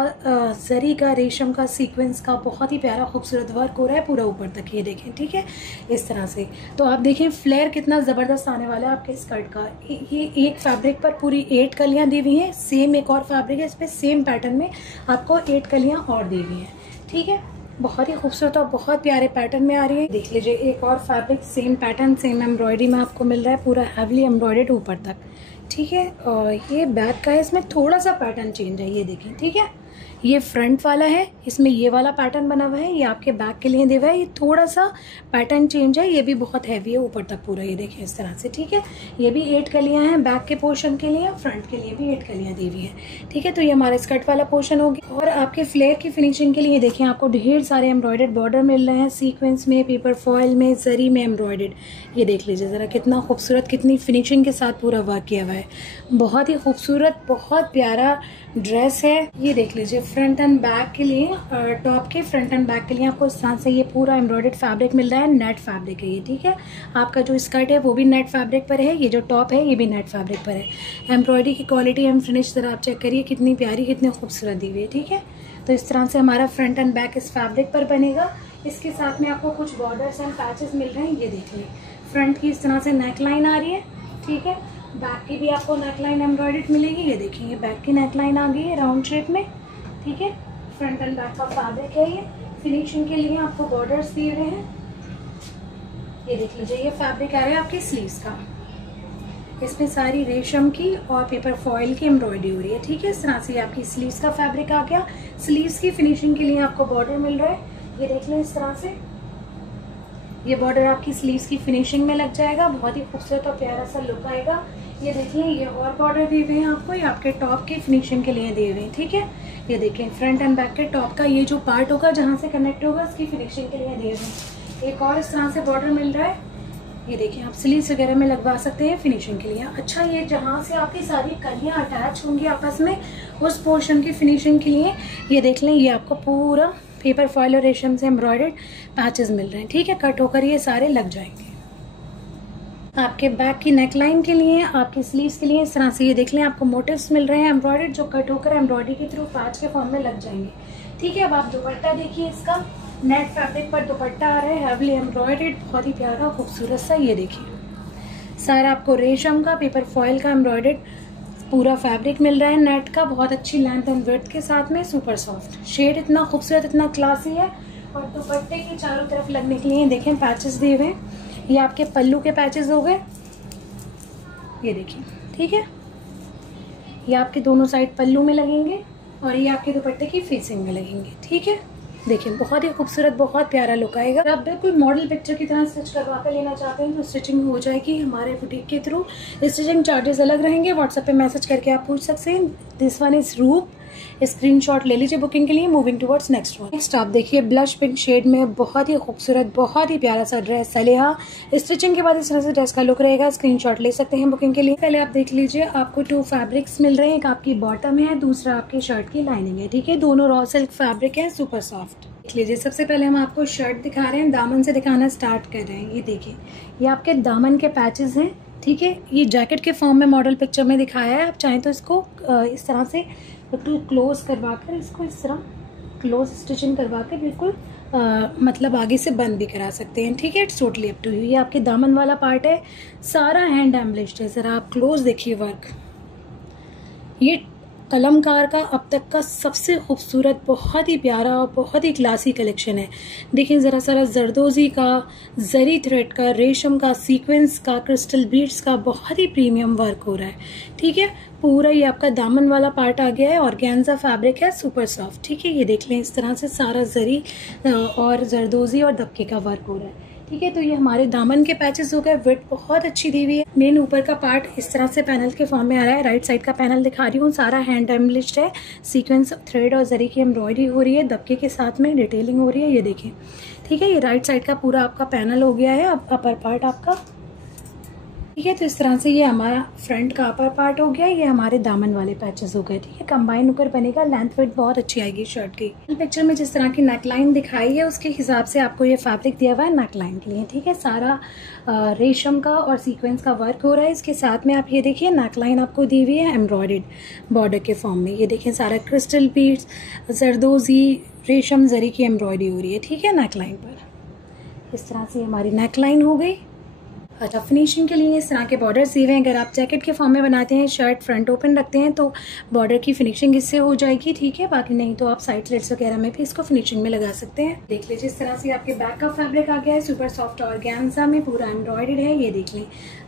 जरी का, रेशम का, सीक्वेंस का बहुत ही प्यारा खूबसूरत वर्क हो रहा है पूरा ऊपर तक, ये देखें, ठीक है। इस तरह से तो आप देखें फ्लेयर कितना ज़बरदस्त आने वाला है आपके स्कर्ट का। ये एक फैब्रिक पर पूरी 8 कलियाँ दी हुई हैं, सेम एक और फैब्रिक है इस पर सेम पैटर्न में आपको 8 कलियाँ और दी हुई हैं, ठीक है। बहुत ही खूबसूरत और बहुत प्यारे पैटर्न में आ रही है। देख लीजिए एक और fabric, same pattern, same embroidery में आपको मिल रहा है, पूरा हैवली एम्ब्रॉयडर्ड ऊपर तक, ठीक है। और ये बैक का है, इसमें थोड़ा सा पैटर्न चेंज है, ये देखें, ठीक है। ये फ्रंट वाला है, इसमें ये वाला पैटर्न बना हुआ है, ये आपके बैक के लिए दिया हुआ है, ये थोड़ा सा पैटर्न चेंज है, ये भी बहुत हैवी है ऊपर तक पूरा, ये देखिए इस तरह से, ठीक है। ये भी 8 कलियां हैं बैक के पोर्शन के लिए, फ्रंट के लिए भी 8 कलियां दी हुई है, ठीक है। तो ये हमारा स्कर्ट वाला पोर्शन होगी। और आपके फ्लेयर की फिनिशिंग के लिए देखिए आपको ढेर सारे एम्ब्रॉयडर्ड बॉर्डर मिल रहे हैं, सीक्वेंस में, पेपर फॉइल में, जरी में एम्ब्रॉयडर्ड। ये देख लीजिए ज़रा कितना खूबसूरत, कितनी फिनिशिंग के साथ पूरा वर्क किया हुआ है, बहुत ही खूबसूरत, बहुत प्यारा ड्रेस है। ये देख लीजिए फ्रंट एंड बैक के लिए, टॉप के फ्रंट एंड बैक के लिए आपको इस तरह से ये पूरा एम्ब्रॉयडर्ड फैब्रिक मिल रहा है, नेट फैब्रिक है ये, ठीक है। आपका जो स्कर्ट है वो भी नेट फैब्रिक पर है, ये जो टॉप है ये भी नेट फैब्रिक पर है। एम्ब्रॉयडरी की क्वालिटी एंड फिनिश जरा आप चेक करिए, कितनी प्यारी, कितनी खूबसूरत दी हुई है, ठीक है। तो इस तरह से हमारा फ्रंट एंड बैक इस फैब्रिक पर बनेगा। इसके साथ में आपको कुछ बॉर्डर्स एंड पैचेस मिल रहे हैं, ये देख लें। फ्रंट की इस तरह से नेक लाइन आ रही है, ठीक है। बैक की भी आपको नेक लाइन एम्ब्रॉयडर्ड मिलेगी, ये देखिए बैक की नेक लाइन आ गई है राउंड शेप में, ठीक है। फ्रंट एंड बैक का फैब्रिक है ये। फिनिशिंग के लिए आपको बॉर्डर्स दिए हुए हैं, ये देख लीजिए। ये फैब्रिक आ रहा है आपकी स्लीव्स का, इसमें सारी रेशम की और पेपर फॉइल की एम्ब्रॉयडरी हो रही है, ठीक है। इस तरह से आपकी स्लीव्स का फैब्रिक आ गया। स्लीव्स की फिनिशिंग के लिए आपको बॉर्डर मिल रहा है, ये देख लें। इस तरह से ये बॉर्डर आपकी स्लीव्स की फिनिशिंग में लग जाएगा, बहुत ही खूबसूरत और प्यारा सा लुक आएगा। ये देख लें, ये और बॉर्डर दिए हुए हैं आपको, ये आपके टॉप की फिनिशिंग के लिए दिए हुए हैं, ठीक है। ये देखें फ्रंट एंड बैक के टॉप का ये जो पार्ट होगा जहाँ से कनेक्ट होगा उसकी फिनिशिंग के लिए दिए हुए हैं। एक और इस तरह से बॉर्डर मिल रहा है, ये देखिए। आप स्लीव्स वगैरह में लगवा सकते हैं फिनिशिंग के लिए। अच्छा, ये जहाँ से आपकी सारी कलियाँ अटैच होंगी आपस में, उस पोर्शन की फिनिशिंग के लिए ये देख लें, ये आपको पूरा पेपर फॉइल और रेशम से एम्ब्रॉयडर्ड पैचेस मिल रहे हैं, ठीक है। कट होकर ये सारे लग जाएंगे। आपके बैक की नेकलाइन के लिए, आपकी स्लीव्स के लिए इस तरह से ये देख लें, आपको मोटिव्स मिल रहे हैं एम्ब्रॉयडर्ड, जो कट होकर एम्ब्रॉयडरी के थ्रू पैच के फॉर्म में लग जाएंगे, ठीक है। अब आप दुपट्टा देखिए, इसका नेट फैब्रिक पर दुपट्टा आ रहा है, हैवली एम्ब्रॉयडर्ड, बहुत ही प्यारा खूबसूरत सा। ये देखिए सारा आपको रेशम का पेपर फॉइल का एम्ब्रॉयडर्ड पूरा फैब्रिक मिल रहा है नेट का, बहुत अच्छी लेंथ एंड विड्थ के साथ में, सुपर सॉफ्ट शेड, इतना खूबसूरत, इतना क्लासी है। और दुपट्टे के चारों तरफ लगने के लिए देखें पैचेस दिए हुए, ये आपके पल्लू के पैचेस हो गए, ये देखिए, ठीक है। ये आपके दोनों साइड पल्लू में लगेंगे और ये आपके दुपट्टे की फेसिंग में लगेंगे, ठीक है। देखिए बहुत ही खूबसूरत, बहुत प्यारा लुक आएगा। आप बिल्कुल मॉडल पिक्चर की तरह स्टिच करवा कर लेना चाहते हैं तो स्टिचिंग हो जाएगी हमारे बुटीक के थ्रू। स्टिचिंग चार्जेस अलग रहेंगे, व्हाट्सएप पे मैसेज करके आप पूछ सकते हैं। दिस वन इज रूप, स्क्रीनशॉट ले लीजिए बुकिंग के लिए। Moving towards next one. Next आप देखिए ब्लश पिंक शेड में बहुत ही खूबसूरत, बहुत ही प्यारा सा ड्रेस सलेहा। स्टिचिंग के बाद इस तरह से ड्रेस का लुक रहेगा। स्क्रीनशॉट ले सकते हैं बुकिंग के लिए। पहले आप देख लीजिए, आपको 2 फैब्रिक्स मिल रहे हैं, एक आपकी बॉटम है, दूसरा आपकी शर्ट की लाइनिंग है, ठीक है। दोनों रॉ सिल्क फैब्रिक है, सुपर सॉफ्ट। देख लीजिए, सबसे पहले हम आपको शर्ट दिखा रहे हैं, दामन से दिखाना स्टार्ट कर रहे हैं। ये देखिए, ये आपके दामन के पैचेस हैं, ठीक है। ये जैकेट के फॉर्म में मॉडल पिक्चर में दिखाया है। आप चाहें तो इसको इस तरह से टू क्लोज करवा कर, इसको इस तरह क्लोज स्टिचिंग करवा कर बिल्कुल मतलब आगे से बंद भी करा सकते हैं, ठीक है। It's totally up to you. ये आपके दामन वाला पार्ट है, सारा हैंड एम्बलिश्ड है। ज़रा आप क्लोज देखिए वर्क। ये कलमकार का अब तक का सबसे खूबसूरत, बहुत ही प्यारा और बहुत ही क्लासी कलेक्शन है। देखिए ज़रा सारा जरदोजी का, जरी थ्रेड का, रेशम का, सीक्वेंस का, क्रिस्टल बीड्स का बहुत ही प्रीमियम वर्क हो रहा है, ठीक है। पूरा ये आपका दामन वाला पार्ट आ गया है, ऑर्गेन्जा फैब्रिक है, सुपर सॉफ्ट, ठीक है। ये देख लें, इस तरह से सारा जरी और जरदोजी और दबके का वर्क हो रहा है, ठीक है। तो ये हमारे दामन के पैचेस हो गए। विड्थ बहुत अच्छी दी हुई है। मेन ऊपर का पार्ट इस तरह से पैनल के फॉर्म में आ रहा है। राइट साइड का पैनल दिखा रही हूँ, सारा हैंड एम्बलिश्ड है, सीक्वेंस थ्रेड और जरी की एम्ब्रॉयडरी हो रही है, दबके के साथ में डिटेलिंग हो रही है, ये देखिए, ठीक है। ये राइट साइड का पूरा आपका पैनल हो गया है, अब अपर पार्ट आपका, ठीक है। तो इस तरह से ये हमारा फ्रंट का अपर पार्ट हो गया, ये हमारे दामन वाले पैचेस हो गए, ठीक है। कंबाइन होकर बनेगा, लेंथ विड्थ बहुत अच्छी आएगी शर्ट की। पिक्चर में जिस तरह की नेकलाइन दिखाई है उसके हिसाब से आपको ये फैब्रिक दिया हुआ है नेकलाइन के लिए, ठीक है। सारा रेशम का और सीक्वेंस का वर्क हो रहा है। इसके साथ में आप ये देखिए नेकलाइन आपको दी हुई है एम्ब्रॉयडर्ड बॉर्डर के फॉर्म में। ये देखिए सारा क्रिस्टल बीड्स, जरदोजी, रेशम, जरी की एम्ब्रॉयडरी हो रही है, ठीक है, नेकलाइन पर। इस तरह से हमारी नेकलाइन हो गई। अच्छा, फिनिशिंग के लिए इस तरह के बॉर्डर दिए हुए हैं। अगर आप जैकेट के फॉर्म में बनाते हैं, शर्ट फ्रंट ओपन रखते हैं तो बॉर्डर की फिनिशिंग इससे हो जाएगी, ठीक है। बाकी नहीं तो आप साइड स्लिट्स वगैरह में भी इसको फिनिशिंग में लगा सकते हैं। देख लीजिए, इस तरह से आपके बैक का फैब्रिक आ गया है, सुपर सॉफ्ट ऑर्गेन्जा में, पूरा एम्ब्रॉयडर्ड है। ये देख लें,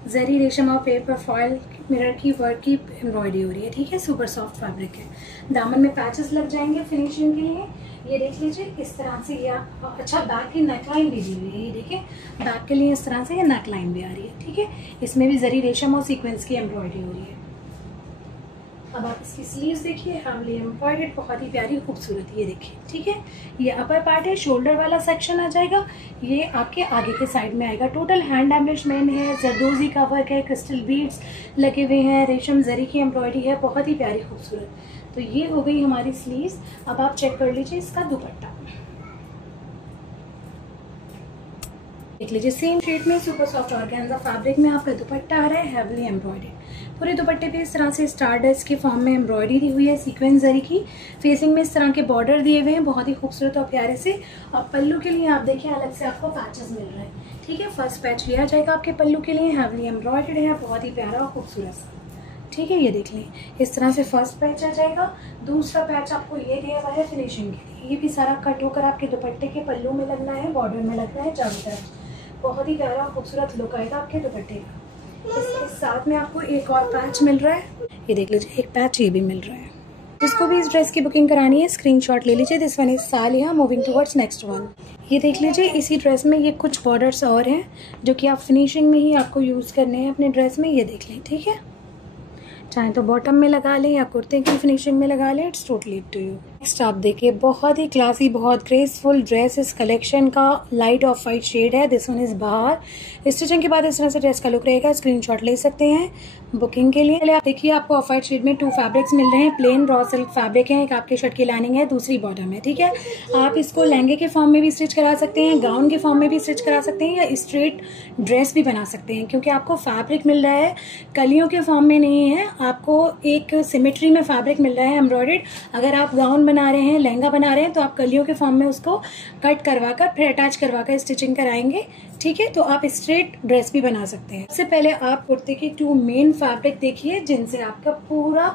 जरी, रेशम और पेपर फॉइल मिरर की वर्क की एम्ब्रॉयडरी हो रही है, ठीक है। सुपर सॉफ्ट फैब्रिक है। दामन में पैचेस लग जाएंगे फिनिशिंग के लिए। ये देख लीजिए, इस तरह से ये अच्छा बैक की नेकलाइन भी दी हुई है। ये देखिए बैक के लिए इस तरह से ये नेकलाइन भी आ रही है, ठीक है। इसमें भी जरी, रेशम और सीक्वेंस की एम्ब्रॉयडरी हो रही है। अब आप इसकी स्लीव्स देखिए, हैवली एम्ब्रॉयडर्ड, बहुत ही प्यारी खूबसूरत, ये देखिए, ठीक है। ये अपर पार्ट है, शोल्डर वाला सेक्शन आ जाएगा, ये आपके आगे के साइड में आएगा। टोटल हैंड एम्बलिशमेंट है, जरदोजी का वर्क है, क्रिस्टल बीड्स लगे हुए हैं, रेशम जरी की एम्ब्रॉयडरी है, बहुत ही प्यारी खूबसूरत। तो ये हो गई हमारी स्लीव्स। अब आप चेक कर लीजिए इसका दुपट्टा, देख लीजिए, सेम शेड में सुपर सॉफ्ट ऑर्गेन्जा फैब्रिक में आपका दुपट्टा आ रहा है, हैवली एम्ब्रॉयडर्ड, पूरे दुपट्टे पे इस तरह से स्टार डस्ट के फॉर्म में एम्ब्रॉयडरी दी हुई है सीक्वेंस जरी की। फेसिंग में इस तरह के बॉर्डर दिए हुए हैं बहुत ही खूबसूरत और प्यारे से। और पल्लू के लिए आप देखिए अलग से आपको पैचेस मिल रहे हैं, ठीक है। फर्स्ट पैच लिया जाएगा आपके पल्लू के लिए, हैवली एम्ब्रॉयडर्ड है, बहुत ही प्यारा और खूबसूरत सा, ठीक है। ये देख लें इस तरह से फर्स्ट पैच आ जाएगा। दूसरा पैच आपको ये दिया हुआ है फिनिशिंग के लिए, ये भी सारा कट होकर आपके दुपट्टे के पल्लू में लगना है, बॉर्डर में लगना है चारों तरफ। बहुत ही प्यारा खूबसूरत लुक आएगा आपके दुपट्टे का। इसके साथ में आपको एक और पैच मिल रहा है, ये देख लीजिए एक पैच ये भी मिल रहा है। जिसको भी इस ड्रेस की बुकिंग करानी है स्क्रीनशॉट ले लीजिए। This one is Saliya, moving towards next one. ये देख लीजिए इसी ड्रेस में ये कुछ बॉर्डर्स और हैं जो कि आप फिनिशिंग में ही आपको यूज़ करने हैं अपने ड्रेस में, ये देख लें, ठीक है। चाहे तो बॉटम में लगा लें या कुर्ते की फिनिशिंग में लगा लें, it's totally up to you. Next आप देखिए बहुत ही क्लासी, बहुत ग्रेसफुल ड्रेस इस कलेक्शन का लाइट ऑफ वाइट शेड है। This one is Bahar. Stitching के बाद इस तरह से ड्रेस का लुक रहेगा। स्क्रीनशॉट ले सकते हैं बुकिंग के लिए। आप देखिए आपको ऑफ वाइट शेड में 2 फैब्रिक्स मिल रहे हैं। प्लेन रॉ सिल्क फैब्रिक है, एक आपके शर्ट की लाइनिंग है, दूसरी बॉटम है, ठीक है। आप इसको लहंगे के फॉर्म में भी स्टिच करा सकते हैं, गाउन के फॉर्म में भी स्टिच करा सकते हैं, या स्ट्रेट ड्रेस भी बना सकते हैं, क्योंकि आपको फैब्रिक मिल रहा है कलियों के फॉर्म में नहीं है, आपको एक सिमेट्री में फैब्रिक मिल रहा है एम्ब्रॉयडर्ड। अगर आप गाउन बना रहे हैं, लहंगा बना रहे हैं, तो आप कलियों के फॉर्म में उसको कट करवाकर फिर अटैच करवाकर स्टिचिंग कराएंगे, ठीक है। तो आप स्ट्रेट ड्रेस भी बना सकते हैं। सबसे पहले आप कुर्ते की 2 मेन फैब्रिक देखिए जिनसे आपका पूरा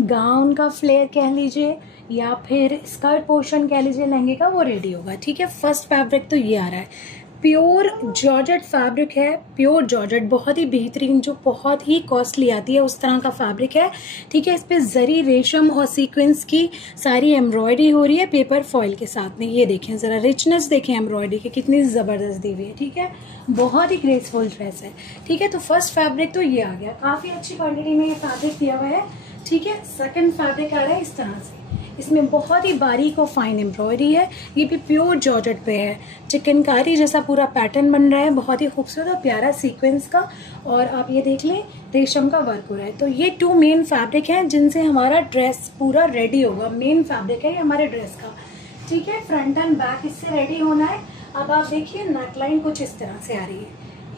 गाउन का फ्लेयर कह लीजिए या फिर स्कर्ट पोर्शन कह लीजिए लहंगे का, वो रेडी होगा, ठीक है। फर्स्ट फैब्रिक तो ये आ रहा है, प्योर जॉर्जेट फैब्रिक है, प्योर जॉर्जेट, बहुत ही बेहतरीन, जो बहुत ही कॉस्टली आती है उस तरह का फैब्रिक है, ठीक है। इस पे जरी, रेशम और सीक्वेंस की सारी एम्ब्रॉयडरी हो रही है पेपर फॉइल के साथ में। ये देखें जरा रिचनेस देखें एम्ब्रॉयडरी की कितनी जबरदस्त दी हुई है, ठीक है। बहुत ही ग्रेसफुल ड्रेस है, ठीक है। तो फर्स्ट फैब्रिक तो ये आ गया, काफी अच्छी क्वांटिटी में ये फैब्रिक दिया हुआ है, ठीक है। सेकंड फैब्रिक आ रहा है इस तरह से, इसमें बहुत ही बारीक और फाइन एम्ब्रॉयडरी है, ये भी प्योर जॉर्जेट पे है, चिकनकारी जैसा पूरा पैटर्न बन रहा है, बहुत ही खूबसूरत और प्यारा सीक्वेंस का। और आप ये देख लें रेशम का वर्क हो रहा है। तो ये 2 मेन फैब्रिक हैं जिनसे हमारा ड्रेस पूरा रेडी होगा। मेन फैब्रिक है हमारे ड्रेस का, ठीक है। फ्रंट एंड बैक इससे रेडी होना है। अब आप देखिए नेकलाइन कुछ इस तरह से आ रही है,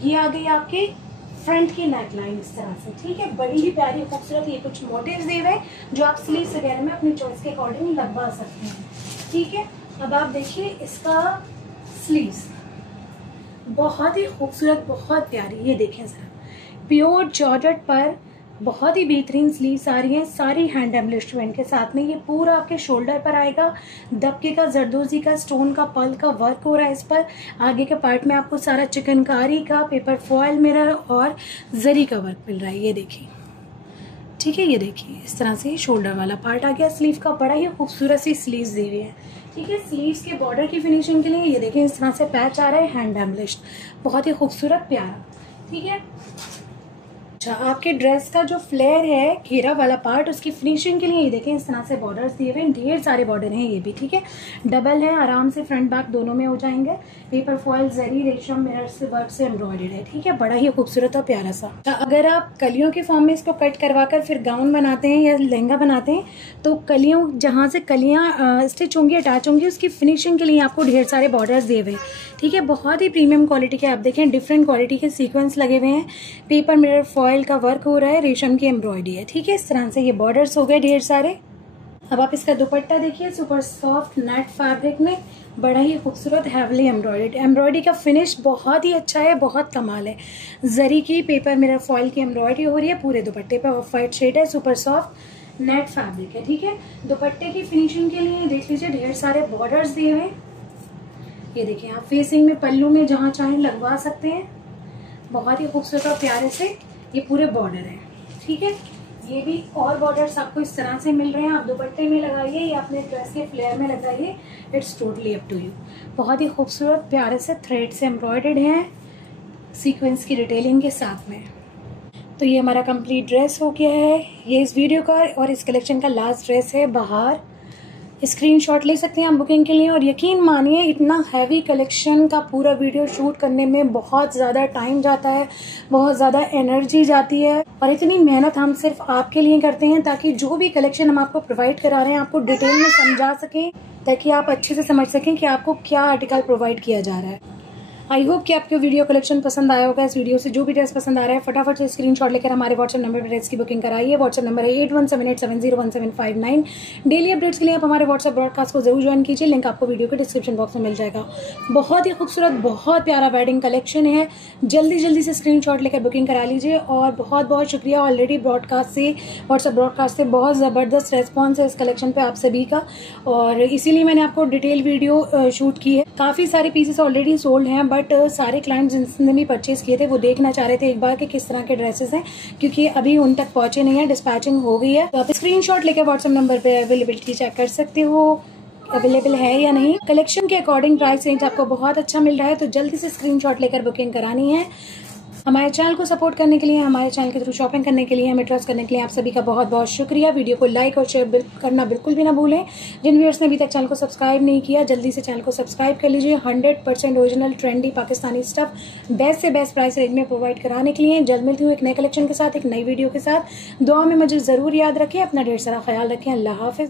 ये आ गई आपकी फ्रंट की नेकलाइन इस तरह से, ठीक है। बड़ी ही प्यारी खूबसूरत ये कुछ मोटिव्स दिए हुए जो आप स्लीव्स वगैरह में अपनी चॉइस के अकॉर्डिंग लगवा सकते हैं, ठीक है। अब आप देखिए इसका स्लीव्स बहुत ही खूबसूरत, बहुत प्यारी, ये देखें जरा, प्योर जॉर्जेट पर बहुत ही बेहतरीन स्लीव्स आ रही हैं, सारी हैंड एम्बलिशमेंट के साथ में। ये पूरा आपके शोल्डर पर आएगा, दबके का, जरदोजी का, स्टोन का, पर्ल का वर्क हो रहा है इस पर। आगे के पार्ट में आपको सारा चिकनकारी का, पेपर फॉयल मिरर और जरी का वर्क मिल रहा है, ये देखिए, ठीक है। ये देखिए इस तरह से शोल्डर वाला पार्ट आ गया स्लीव का, बड़ा ही खूबसूरत सी स्लीव्स दी हुई है, ठीक है। स्लीव्स के बॉर्डर की फिनिशिंग के लिए ये देखिए इस तरह से पैच आ रहा है हैंड एम्बलिश्ड, बहुत ही खूबसूरत प्यारा, ठीक है। अच्छा, आपके ड्रेस का जो फ्लेयर है घेरा वाला पार्ट, उसकी फिनिशिंग के लिए ये देखें इस तरह से बॉर्डर्स दिए हुए हैं, ढेर सारे बॉर्डर हैं ये भी, ठीक है। डबल है, आराम से फ्रंट बैक दोनों में हो जाएंगे। पेपर फॉयल, जरी, रेशम, मिरर से वर्क से एम्ब्रॉयडर्ड है, ठीक है। बड़ा ही खूबसूरत और प्यारा सा। अगर आप कलियों के फॉर्म में इसको कट करवाकर फिर गाउन बनाते हैं या लहंगा बनाते हैं, तो कलियों जहाँ से कलियाँ स्टिच होंगी, अटैच होंगी, उसकी फिनिशिंग के लिए आपको ढेर सारे बॉर्डर्स दिए हुए हैं, ठीक है। बहुत ही प्रीमियम क्वालिटी के आप देखें डिफरेंट क्वालिटी के सीक्वेंस लगे हुए हैं, पेपर मिरर फॉयल का वर्क हो रहा है, रेशम की एम्ब्रॉयडरी है, ठीक है। इस तरह से ये बॉर्डर्स हो गए ढेर सारे। अब आप इसका दुपट्टा देखिए, सुपर सॉफ्ट नेट फैब्रिक में, बड़ा ही खूबसूरत हैवली एम्ब्रॉयडरी का फिनिश बहुत ही अच्छा है, बहुत कमाल है। जरी की, पेपर मिरर फॉयल की एम्ब्रॉयडरी हो रही है पूरे दुपट्टे पर, ऑफ वाइट शेड है, सुपर सॉफ्ट नेट फैब्रिक है, ठीक है। दुपट्टे की फिनिशिंग के लिए देख लीजिए ढेर सारे बॉर्डर्स दिए हुए, ये देखिए आप फेसिंग में, पल्लू में जहाँ चाहें लगवा सकते हैं, बहुत ही खूबसूरत और प्यारे से ये पूरे बॉर्डर है, ठीक है। ये भी और बॉर्डर्स आपको इस तरह से मिल रहे हैं, आप दुपट्टे में लगाइए या अपने ड्रेस के फ्लेयर में लगाइए, it's totally up to you. बहुत ही खूबसूरत प्यारे से थ्रेड से एम्ब्रॉयडर्ड हैं सीक्वेंस की डिटेलिंग के साथ में। तो ये हमारा कंप्लीट ड्रेस हो गया है, ये इस वीडियो का और इस कलेक्शन का लास्ट ड्रेस है बाहर। स्क्रीनशॉट ले सकते हैं आप बुकिंग के लिए। और यकीन मानिए इतना हैवी कलेक्शन का पूरा वीडियो शूट करने में बहुत ज़्यादा टाइम जाता है, बहुत ज़्यादा एनर्जी जाती है, और इतनी मेहनत हम सिर्फ आपके लिए करते हैं ताकि जो भी कलेक्शन हम आपको प्रोवाइड करा रहे हैं आपको डिटेल में समझा सकें, ताकि आप अच्छे से समझ सकें कि आपको क्या आर्टिकल प्रोवाइड किया जा रहा है। आई होप कि आपको वीडियो कलेक्शन पसंद आया होगा। इस वीडियो से जो भी ड्रेस पसंद आ रहा है फटाफट से स्क्रीनशॉट लेकर हमारे व्हाट्सएप नंबर पर ड्रेस की बुकिंग कराइए। व्हाट्सएप नंबर है 8178701759। डेली अपडेट्स के लिए आप हमारे व्हाट्सएप ब्रॉडकास्ट को जरूर ज्वाइन कीजिए, लिंक आपको वीडियो के डिस्क्रिप्शन बॉक्स में मिल जाएगा। बहुत ही खूबसूरत, बहुत प्यारा वेडिंग कलेक्शन है, जल्दी से स्क्रीनशॉट लेकर बुकिंग करा लीजिए। और बहुत बहुत शुक्रिया ऑलरेडी ब्रॉडकास्ट से, व्हाट्सएप ब्रॉडकास्ट से बहुत ज़बरदस्त रेस्पॉन्स है इस कलेक्शन पे आप सभी का, और इसीलिए मैंने आपको डिटेल वीडियो शूट की है। काफ़ी सारे पीसेस ऑलरेडी सोल्ड हैं, बट सारे क्लाइंट्स जिसने भी परचेज किए थे वो देखना चाह रहे थे एक बार कि किस तरह के ड्रेसेस हैं, क्योंकि अभी उन तक पहुंचे नहीं है, डिस्पैचिंग हो गई है। तो आप स्क्रीनशॉट लेकर व्हाट्सएप नंबर पे अवेलेबिलिटी चेक कर सकते हो, अवेलेबल है या नहीं। कलेक्शन के अकॉर्डिंग प्राइस रेंज आपको बहुत अच्छा मिल रहा है, तो जल्दी से स्क्रीनशॉट लेकर बुकिंग करानी है। हमारे चैनल को सपोर्ट करने के लिए, हमारे चैनल के थ्रू शॉपिंग करने के लिए, हमें ट्रस्ट करने के लिए आप सभी का बहुत बहुत शुक्रिया। वीडियो को लाइक और शेयर करना बिल्कुल भी ना भूलें। जिन व्यूअर्स ने अभी तक चैनल को सब्सक्राइब नहीं किया, जल्दी से चैनल को सब्सक्राइब कर लीजिए। 100% original trendy Pakistani stuff best से बेस्ट प्राइस रेंज में प्रोवाइड कराने के लिए जल्द मिलती हूँ एक नए कलेक्शन के साथ, एक नई वीडियो के साथ। दुआ में मुझे जरूर याद रखें, अपना ढेर सारा ख्याल रखें। अल्लाह हाफिज।